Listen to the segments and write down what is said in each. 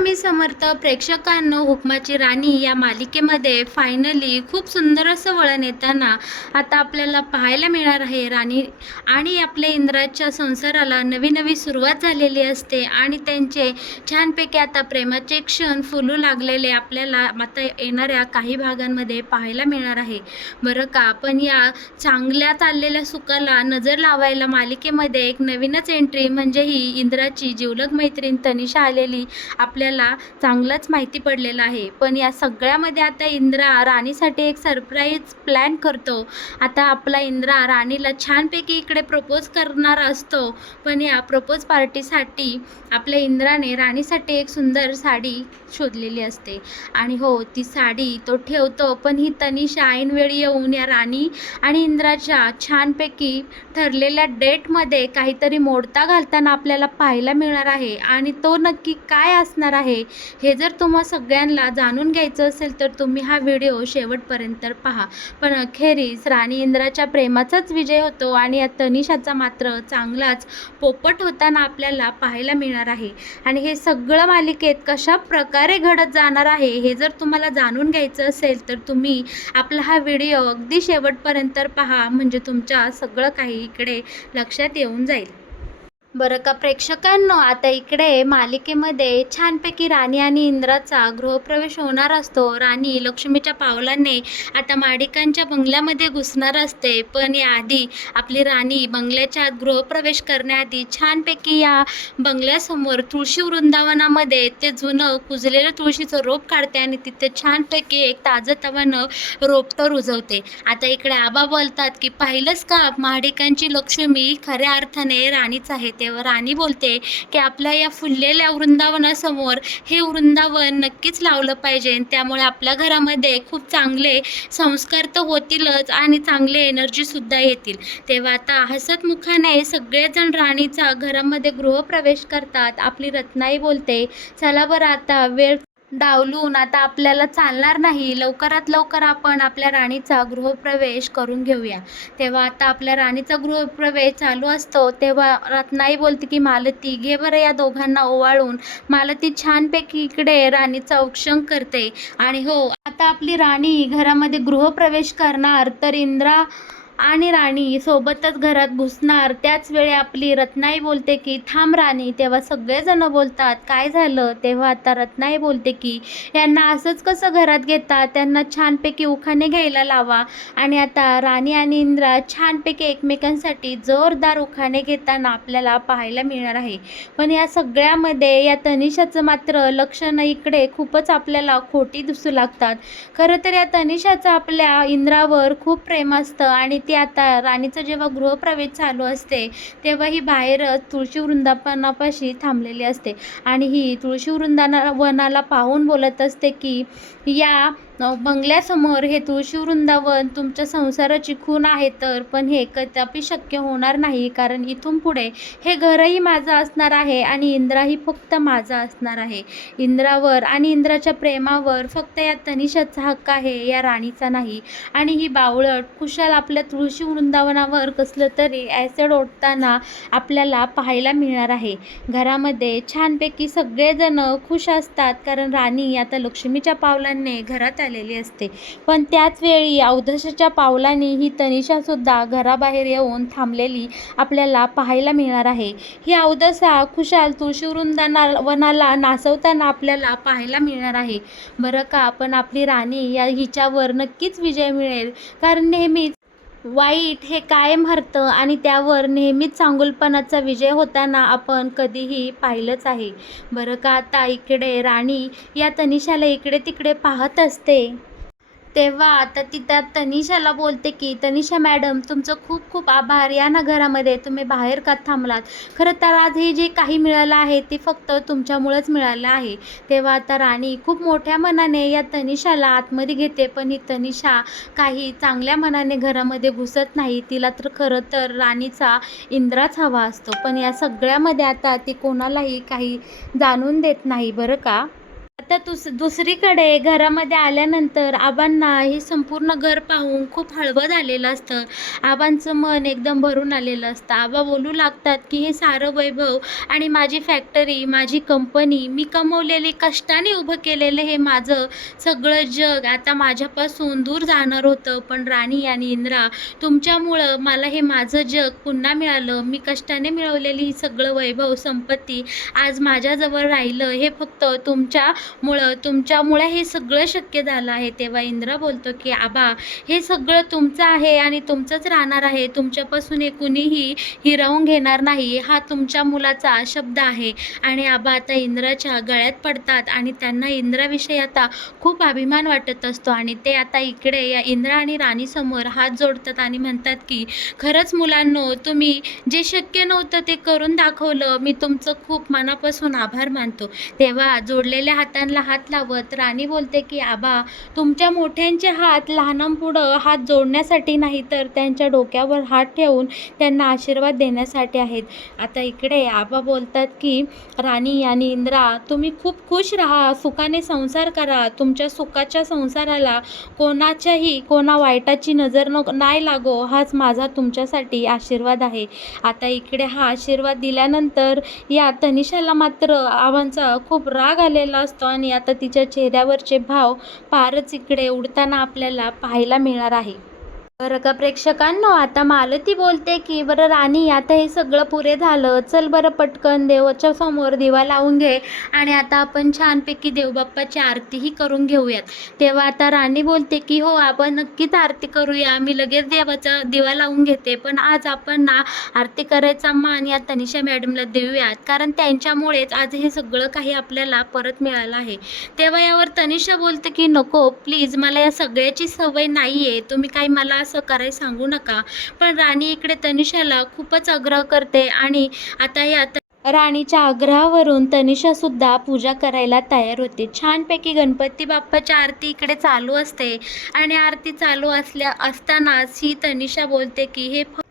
स्वामी समर्थ. प्रेक्षकांनो, हुकमाची राणी या मालिकेमध्ये फायनली खूप सुंदर असं वळण येताना आता आपल्याला पाहायला मिळणार आहे. राणी आणि आपल्या इंद्राच्या संसाराला नवी नवी सुरुवात झालेली असते आणि त्यांचे छानपैकी आता प्रेमाचे क्षण फुलू लागलेले आपल्याला आता येणाऱ्या काही भागांमध्ये पाहायला मिळणार आहे बरं का. पण या चांगल्या चाललेल्या सुखाला नजर लावायला मालिकेमध्ये एक नवीनच एंट्री म्हणजे ही इंद्राची जिवलग मैत्रीण तनिषा आलेली आपल्याला चांगलंच माहिती पडलेलं आहे. पण या सगळ्यामध्ये आता इंद्रा राणीसाठी एक सरप्राईज प्लॅन करतो. आता आपला इंद्रा राणीला छानपैकी इकडे प्रपोज करणार असतो, पण या प्रपोज पार्टीसाठी आपल्या इंद्राने राणीसाठी एक सुंदर साडी शोधलेली असते आणि हो, ती साडी तो ठेवतो. पण ही तनिषा ऐनवेळी येऊन या राणी आणि इंद्राच्या छानपैकी ठरलेल्या डेटमध्ये काहीतरी मोडता घालताना आपल्याला पाहायला मिळणार आहे आणि तो नक्की काय असणार आहे हे जर तुम्हा सगळ्यांना जाणून घ्यायचं असेल तर तुम्ही हा व्हिडिओ शेवटपर्यंत पहा. पण अखेरीस राणी इंद्राच्या प्रेमाचाच विजय होतो आणि या तनिषाचा मात्र चांगलाच पोपट होताना आपल्याला पाहायला मिळणार आहे. आणि हे सगळं मालिकेत कशा प्रकारे घडत जाणार आहे हे जर तुम्हाला जाणून घ्यायचं असेल तर तुम्ही आपला हा व्हिडिओ अगदी शेवटपर्यंत पहा, म्हणजे तुमच्या सगळं काही इकडे लक्षात येऊन जाईल बरं का. प्रेक्षकांनो, आता इकडे मालिकेमध्ये छानपैकी राणी आणि इंद्राचा गृहप्रवेश होणार असतो. राणी लक्ष्मीच्या पावलाने आता माडिकांच्या बंगल्यामध्ये घुसणार असते, पण याआधी आपली राणी बंगल्याच्या आत गृहप्रवेश करण्याआधी छानपैकी या बंगल्यासमोर तुळशी वृंदावनामध्ये ते जुनं कुजलेलं तुळशीचं रोप काढते आणि तिथे छानपैकी एक ताजंतवानं रोपटं रुजवते. आता इकडे आबा बोलतात की पाहिलंच का, माडिकांची लक्ष्मी खऱ्या अर्थाने राणीच आहे. तेव्हा राणी बोलते की आपल्या या फुललेल्या वृंदावनासमोर हे वृंदावन नक्कीच लावलं पाहिजे, त्यामुळे आपल्या घरामध्ये खूप चांगले संस्कार तर होतीलच आणि चांगले एनर्जीसुद्धा येतील. तेव्हा आता हसतमुखाने सगळेजण राणीचा घरामध्ये गृहप्रवेश करतात. आपली रत्नाई बोलते, चला बरं आता वेळ डावलून आता आपल्याला चालणार नाही, लवकरात लवकर आपण आपल्या राणीचा गृहप्रवेश करून घेऊया. तेव्हा आता आपल्या राणीचा गृहप्रवेश चालू असतो तेव्हा रत्नाई बोलते की मालती घे बरं या दोघांना ओवाळून. मालती छानपैकी इकडे राणीचा औक्षण करते आणि हो, आता आपली राणी घरामध्ये गृहप्रवेश करणार तर इंद्रा आणि राणी सोबतच घरात घुसणार. त्याच वेळी आपली रत्नाई बोलते की थांब राणी. तेव्हा सगळेजण बोलतात काय झालं. तेव्हा आता रत्नाई बोलते की यांना असंच कसं घरात घेतात, त्यांना छानपैकी उखाणे घ्यायला लावा. आणि आता राणी आणि इंद्रा छानपैकी एकमेकांसाठी जोरदार उखाणे घेताना आपल्याला पाहायला मिळणार आहे. पण या सगळ्यामध्ये या तनिषाचं मात्र लक्षणं इकडे खूपच आपल्याला खोटी दिसू लागतात. खरं तर या तनिषाचं आपल्या इंद्रावर खूप प्रेम असतं आणि ती आता राणीचा जेव्हा गृहप्रवेश चालू असते तेव्हा ही बाहेरच तुळशी वृंदावनापाशी थांबलेली असते आणि ही तुळशी वृंदावनाला पाहून बोलत असते की या बंगल्यासमोर हे तुळशी वृंदावन तुमच्या संसाराची खूण आहे तर, पण हे कदापि शक्य होणार नाही, कारण इथून पुढे हे घरही माझं असणार आहे आणि इंद्राही फक्त माझा असणार आहे. इंद्रावर आणि इंद्राच्या प्रेमावर फक्त या तनिषाचा हक्क आहे, या राणीचा नाही. आणि ही बावळट कुशाल आपल्या तुळशी वृंदावनावर कसलं तरी ॲसिड ओढताना आपल्याला पाहायला मिळणार आहे. घरामध्ये छानपैकी सगळेजण खुश असतात कारण राणी आता लक्ष्मीच्या पावलांनी घरात आलेली असते. पण त्याच वेळी अवधशाच्या पावलांनी ही तनिषासुद्धा घराबाहेर येऊन थांबलेली आपल्याला पाहायला मिळणार आहे. ही अवधशा खुशाल तुळशी वृंदावनाला नाचवताना आपल्याला पाहायला मिळणार आहे बरं का. पण आपली राणी या हिच्यावर नक्कीच विजय मिळेल, कारण नेहमीच वाईट हे कायम हरतं आणि त्यावर नेहमीच चांगुलपणाचा विजय होताना आपण कधीही पाहिलंच आहे बरं का. आता इकडे राणी या तनिषाला इकडे तिकडे पाहत असते तेव्हा आता ती त्या तनिषाला बोलते की तनिषा मॅडम, तुमचं खूप खूप आभार, या ना घरामध्ये, तुम्ही बाहेर का थांबलात. खरं तर आज हे जे काही मिळालं आहे ते फक्त तुमच्यामुळंच मिळालं आहे. तेव्हा आता राणी खूप मोठ्या मनाने या तनिषाला आतमध्ये घेते, पण ही तनिषा काही चांगल्या मनाने घरामध्ये घुसत नाही. तिला तर खरं तर राणीचा इंद्राच हवा असतो, पण या सगळ्यामध्ये आता ती कोणालाही काही जाणून देत नाही बरं का. आता दुसरीकडे घरामध्ये आल्यानंतर आबांना हे संपूर्ण घर पाहून खूप हळवं झालेलं असतं. आबांचं मन एकदम भरून आलेलं असतं. आबा बोलू लागतात की हे सारं वैभव आणि माझी फॅक्टरी, माझी कंपनी, मी कमवलेली, कष्टाने उभं केलेलं हे माझं सगळं जग आता माझ्यापासून दूर जाणार होतं. पण राणी आणि इंद्रा, तुमच्यामुळं मला हे माझं जग पुन्हा मिळालं. मी कष्टाने मिळवलेली ही सगळं वैभव, संपत्ती आज माझ्याजवळ राहिलं. हे फक्त तुमच्यामुळे हे सगळं शक्य झालं आहे. तेव्हा इंद्रा बोलतो की आबा, हे सगळं तुमचं आहे आणि तुमचंच राहणार आहे. तुमच्यापासून हे कुणीही हिरावून घेणार नाही. हा तुमच्या मुलाचा शब्द आहे. आणि आबा आता इंद्राच्या गळ्यात पडतात आणि त्यांना इंद्राविषयी आता खूप अभिमान वाटत असतो. आणि ते आता इकडे या इंद्रा आणि राणीसमोर हात जोडतात आणि म्हणतात की खरंच मुलांनो, तुम्ही जे शक्य नव्हतं ते करून दाखवलं. मी तुमचं खूप मनापासून आभार मानतो. तेव्हा जोडलेल्या हातांना हात लावत राणी बोलते की आबा, तुमच्या मोठ्यांचे हात लहानांपुढं हात जोडण्यासाठी नाही, तर त्यांच्या डोक्यावर हात ठेवून त्यांना आशीर्वाद देण्यासाठी आहेत. आता इकडे आबा बोलतात की राणी आणि इंद्रा, तुम्ही खूप खुश राहा, सुखाने संसार करा. तुमच्या सुखाच्या संसाराला कोणा वाईटाची नजर नाही लागो, हाच माझा तुमच्यासाठी आशीर्वाद आहे. आता इकडे हा आशीर्वाद दिल्यानंतर या तनिषाला मात्र आबांचा खूप राग आलेला असतो आणि आता तिच्या चेहऱ्यावरचे भाव फारच इकडे उडताना आपल्याला पाहायला मिळणार आहे. बरं का प्रेक्षकांनो, आता मालती बोलते की बरं राणी, आता हे सगळं पुरे झालं, चल बरं पटकन देवाच्या समोर दिवा लावून घे आणि आता आपण छानपैकी देवबाप्पाची आरतीही करून घेऊयात. तेव्हा आता राणी बोलते की हो, आपण नक्कीच आरती करूया, मी लगेच देवाचा दिवा लावून घेते. पण आज आपण ना आरती करायचा मान या तनिषा मॅडमला देऊयात, कारण त्यांच्यामुळेच आज हे सगळं काही आपल्याला परत मिळालं आहे. तेव्हा यावर तनिषा बोलते की नको प्लीज, मला या सगळ्याची सवय नाही आहे, तुम्ही काही मला असं करायला सांगू नका. पण राणी इकडे तनिषाला खूपच आग्रह करते आणि आता या राणीच्या आग्रहावरून तनिषा सुद्धा पूजा करायला तयार होते. छानपैकी गणपती बाप्पाची आरती इकडे चालू असते आणि आरती चालू असतानाच ही तनिषा बोलते की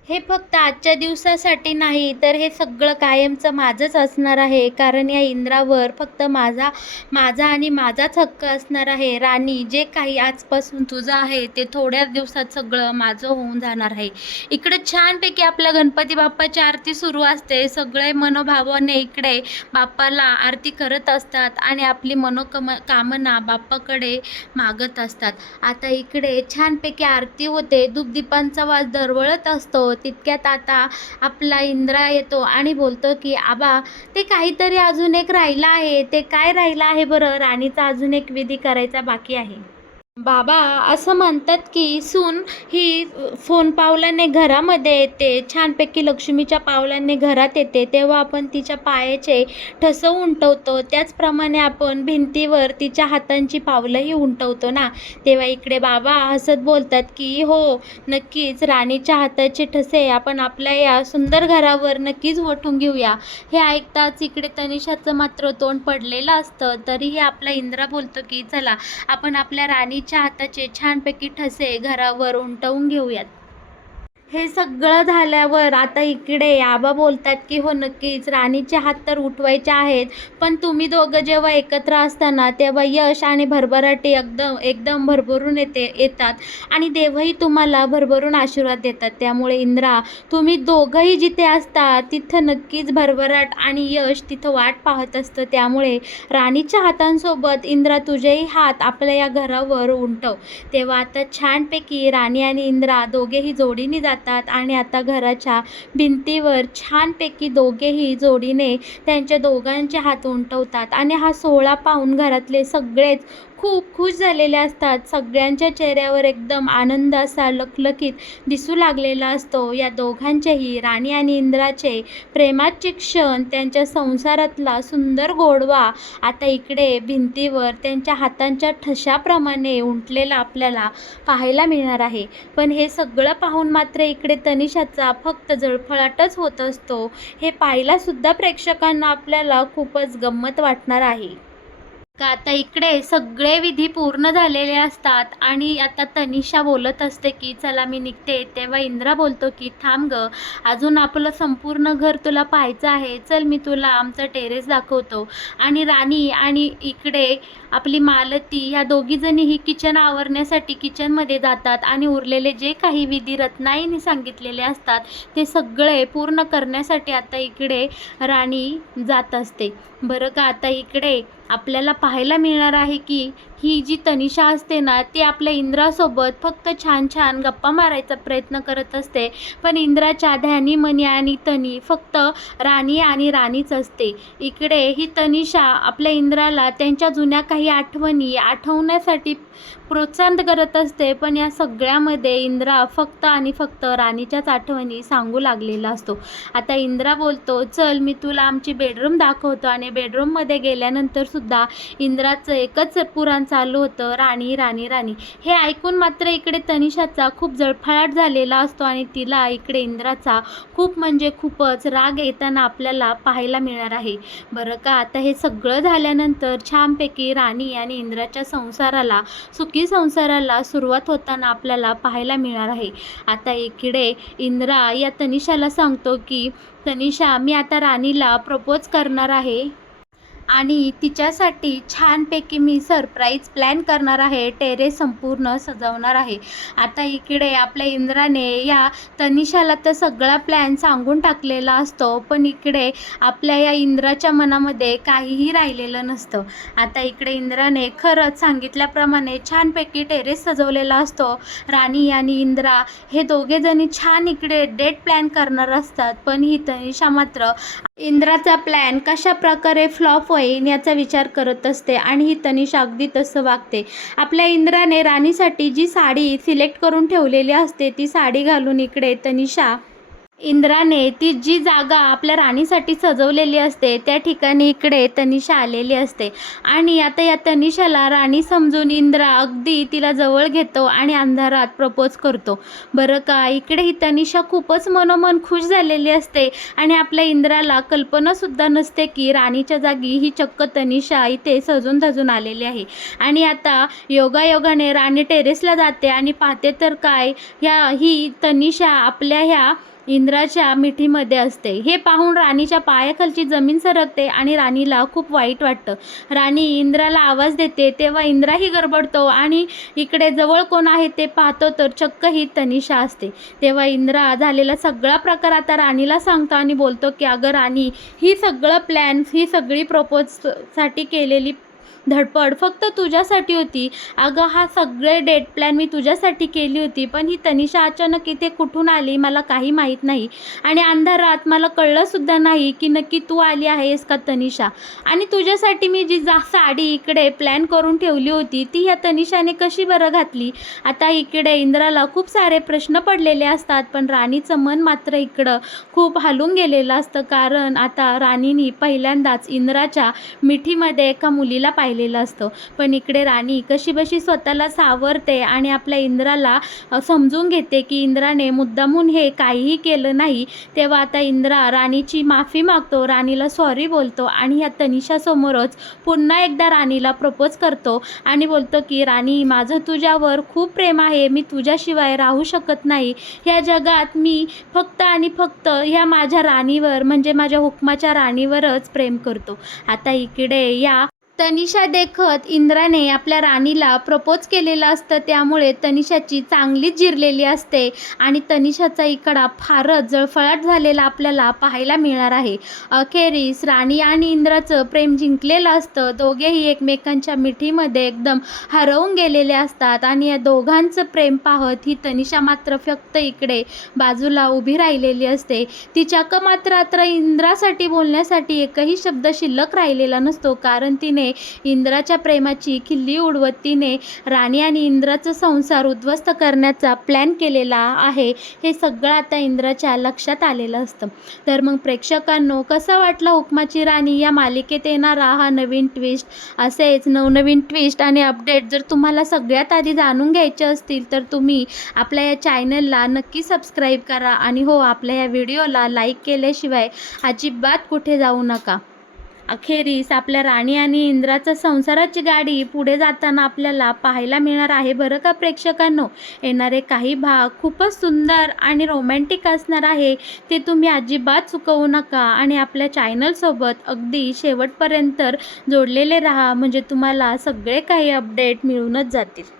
हे फक्त आजच्या दिवसासाठी नाही, तर हे सगळं कायमचं माझंच असणार आहे. कारण या इंद्रावर फक्त माझा आणि माझाच हक्क असणार आहे. राणी, जे काही आजपासून तुझं आहे ते थोड्याच दिवसात सगळं माझं होऊन जाणार आहे. इकडे छानपैकी आपल्या गणपती बाप्पाची आरती सुरू असते. सगळे मनोभावाने इकडे बाप्पाला आरती करत असतात आणि आपली कामना बाप्पाकडे मागत असतात. आता इकडे छानपैकी आरती होते, धूपदीपांचा वास दरवळत असतो. तितक्यात आता आपला इंद्रा येतो आणि बोलतो की आबा, ते काहीतरी अजून एक राहिलं आहे. ते काय राहिलं आहे बरं? राणीचा अजून एक विधी करायचा बाकी आहे. बाबा असं म्हणतात की सून ही फोन पावलाने घरामध्ये येते, छानपैकी लक्ष्मीच्या पावलाने घरात येते, तेव्हा आपण तिच्या पायाचे ठस उमटवतो. त्याचप्रमाणे आपण भिंतीवर तिच्या हातांची पावलंही उमटवतो ना. तेव्हा इकडे बाबा हसत बोलतात की हो, नक्कीच राणीच्या हाताचे ठसे आपण आपल्या या सुंदर घरावर नक्कीच वठून घेऊया. हे ऐकताच इकडे तनिषाचं मात्र तोंड पडलेलं असतं. तरीही आपला इंद्रा बोलतो की चला, आपण आपल्या राणी हाताचे छानपैकी ठसे घरावर उमटवून घेऊयात. हे सगळं झाल्यावर आता इकडे आबा बोलतात की हो नक्कीच, राणीचे हात तर उठवायचे आहेत, पण तुम्ही दोघं जेव्हा एकत्र असताना तेव्हा यश आणि भरभराटी एकदम भरभरून येतात आणि देवही तुम्हाला भरभरून आशीर्वाद देतात. त्यामुळे इंद्रा, तुम्ही दोघंही जिथे असता तिथं नक्कीच भरभराट आणि यश तिथं वाट पाहत असतं. त्यामुळे राणीच्या हातांसोबत इंद्रा तुझेही हात आपल्या या घरावर उमटव. तेव्हा आता छानपैकी राणी आणि इंद्रा दोघेही जोडीने जातात आणि आता घराच्या भिंतीवर छानपैकी दोघेही जोडीने त्यांच्या दोघांचे हात उमटवतात आणि हा सोहळा पाहून घरातले सगळेच खूप खुश झालेले असतात. सगळ्यांच्या चेहऱ्यावर एकदम आनंद असा लखलखीत दिसू लागलेला असतो. या दोघांचेही, राणी आणि इंद्राचे प्रेमाचे क्षण, त्यांच्या संसारातला सुंदर गोडवा आता इकडे भिंतीवर त्यांच्या हातांच्या ठशाप्रमाणे उमटलेला आपल्याला पाहायला मिळणार आहे. पण हे सगळं पाहून मात्र इकडे तनिषाचा फक्त जळफळाटच होत असतो. हे पाहायला सुद्धा प्रेक्षकांना आपल्याला खूपच गंमत वाटणार आहे. का आता इकडे सगळे विधी पूर्ण झालेले असतात आणि आता तनिषा बोलत असते की चला मी निघते. तेव्हा इंद्रा बोलतो की थांब ग, अजून आपलं संपूर्ण घर तुला पाहायचं आहे, चल मी तुला आमचं टेरेस दाखवतो. आणि राणी आणि इकडे आपली मालती ह्या दोघीजणीही किचन आवरण्यासाठी किचनमध्ये जातात आणि उरलेले जे काही विधी रत्नाईने सांगितलेले असतात ते सगळे पूर्ण करण्यासाठी आता इकडे राणी जात असते. बरं का आता इकडे आपल्याला पाहायला मिळणार आहे की ही जी तनिषा असते ना, ती आपल्या इंद्रासोबत फक्त छान छान गप्पा मारायचा प्रयत्न करत असते, पण इंद्राच्या ध्यानी मनी आणि तनी फक्त राणी आणि राणीच असते. इकडे ही तनिषा आपल्या इंद्राला त्यांच्या जुन्या काही आठवणी आठवण्यासाठी प्रोत्साहन करत असते, पण या सगळ्यामध्ये इंद्रा फक्त आणि फक्त राणीच्याच आठवणी सांगू लागलेला असतो. आता इंद्रा बोलतो चल मी तुला आमची बेडरूम दाखवतो. आणि बेडरूममध्ये गेल्यानंतर सुद्धा इंद्राचं एकच पुराण चालू होतं, राणी राणी राणी. हे ऐकून मात्र इकडे तनिषाचा खूप जळफळाट झालेला असतो आणि तिला इकडे इंद्राचा खूप म्हणजे खूपच राग येताना आपल्याला पाहायला मिळणार आहे. बरं का आता हे सगळं झाल्यानंतर छानपैकी राणी आणि इंद्राच्या संसाराला, सुखी संसाराला सुरुवात होताना आपल्याला पाहायला मिळणार आहे. आता इकडे इंद्रा या तनिषाला सांगतो की तनिषा मी आता राणीला प्रपोज करणार आहे आणि तिच्यासाठी छानपैकी मी सरप्राईज प्लॅन करणार आहे, टेरेस संपूर्ण सजवणार आहे. आता इकडे आपल्या इंद्राने या तनिषाला तर सगळा प्लॅन सांगून टाकलेला असतो, पण इकडे आपल्या या इंद्राच्या मनामध्ये काहीही राहिलेलं नसतं. आता इकडे इंद्राने खरंच सांगितल्याप्रमाणे छानपैकी टेरेस सजवलेला असतो. राणी आणि इंद्रा हे दोघेजणी छान इकडे डेट प्लॅन करणार असतात, पण ही तनिषा मात्र इंद्राचा प्लॅन कशा प्रकारे फ्लॉप होईल याचा विचार करत असते आणि ही तनिषा अगदी तसं वागते. आपल्या इंद्राने राणीसाठी जी साडी सिलेक्ट करून ठेवलेली असते ती साडी घालून इकडे तनिषा इंद्राने ती जी जागा आपल्या राणीसाठी सजवलेली असते त्या ठिकाणी इकडे तनिषा आलेली असते आणि आता या तनिषाला राणी समजून इंद्रा अगदी तिला जवळ घेतो आणि अंधारात प्रपोज करतो. बरं का इकडे ही तनिषा खूपच मनोमन खुश झालेली असते आणि आपल्या इंद्राला कल्पनासुद्धा नसते की राणीच्या जागी ही चक्क तनिषा इथे सजून धजून आलेली आहे. आणि आता योगायोगाने राणी टेरेसला जाते आणि पाहते तर काय, ही तनिषा आपल्या ह्या इंद्राच्या मिठीमध्ये असते. हे पाहून राणीच्या पायाखालची जमीन सरकते आणि राणीला खूप वाईट वाटतं. राणी इंद्राला आवाज देते तेव्हा इंद्राही गडबडतो आणि इकडे जवळ कोण आहे ते पाहतो तर चक्क ही तनिषा असते. तेव्हा इंद्रा झालेला सगळा प्रकार आता राणीला सांगतो आणि बोलतो की अगं राणी, ही सगळं प्लॅन, ही सगळी प्रपोजसाठी केलेली धडपड फक्त तुझ्यासाठी होती. अगं हा सगळे डेट प्लॅन मी तुझ्यासाठी केली होती, पण ही तनिषा अचानक इथे कुठून आली मला काही माहीत नाही आणि अंधारात मला कळलंसुद्धा नाही की नक्की तू आली आहेस का तनिषा. आणि तुझ्यासाठी मी जी साडी इकडे प्लॅन करून ठेवली होती ती ह्या तनिषाने कशी बरं घातली. आता इकडे इंद्राला खूप सारे प्रश्न पडलेले असतात, पण राणीचं मन मात्र इकडं खूप हलून गेलेलं असतं, कारण आता राणीने पहिल्यांदाच इंद्राच्या मिठीमध्ये एका मुलीला पाहिलेलं असतं. पण इकडे राणी कशीबशी स्वतःला सावरते आणि आपल्या इंद्राला समजून घेते की इंद्राने मुद्दामून हे काहीही केलं नाही. तेव्हा आता इंद्रा राणीची माफी मागतो, राणीला सॉरी बोलतो आणि ह्या तनिषासमोरच पुन्हा एकदा राणीला प्रपोज करतो आणि बोलतो की राणी, माझं तुझ्यावर खूप प्रेम आहे, मी तुझ्याशिवाय राहू शकत नाही. ह्या जगात मी फक्त आणि फक्त ह्या माझ्या राणीवर म्हणजे माझ्या हुकमाच्या राणीवरच प्रेम करतो. आता इकडे या तनिषा देखत इंद्राने आपल्या राणीला प्रपोज केलेलं असतं, त्यामुळे तनिषाची चांगलीच जिरलेली असते आणि तनिषाचा इकडा फारच जळफळाट झालेला आपल्याला पाहायला मिळणार आहे. अखेरीस राणी आणि इंद्राचं प्रेम जिंकलेलं असतं. दोघेही एकमेकांच्या मिठीमध्ये एकदम हरवून गेलेले असतात आणि या दोघांचं प्रेम पाहत ही तनिषा मात्र फक्त इकडे बाजूला उभी राहिलेली असते. तिच्याकडं मात्र आता इंद्रासाठी बोलण्यासाठी एकही शब्द शिल्लक राहिलेला नसतो, कारण तिने इंद्राच्या प्रेमाची खिल्ली उडवत तिने राणी आणि इंद्राचा संसार उद्ध्वस्त करण्याचा प्लॅन केलेला आहे. हे सगळं आता इंद्राच्या लक्षात आलेलं असतं. तर मग प्रेक्षकांनो, कसा वाटला हुकमाची राणी या मालिकेत येणारा हा नवीन ट्विस्ट. असेच नवनवीन ट्विस्ट आणि अपडेट जर तुम्हाला सगळ्यात आधी जाणून घ्यायचे असतील तर तुम्ही आपल्या या चॅनलला नक्की सबस्क्राईब करा आणि हो, आपल्या या व्हिडिओला लाईक केल्याशिवाय अजिबात कुठे जाऊ नका. अखेरीस आपल्या राणी आणि इंद्राचा संसाराची गाडी पुढे जाताना आपल्याला पाहायला मिळणार आहे बरं का प्रेक्षकांनो. येणारे काही भाग खूपच सुंदर आणि रोमॅन्टिक असणार आहे. ते तुम्ही अजिबात चुकवू नका आणि आपल्या चॅनलसोबत अगदी शेवटपर्यंत जोडलेले राहा, म्हणजे तुम्हाला सगळे काही अपडेट मिळूनच जातील.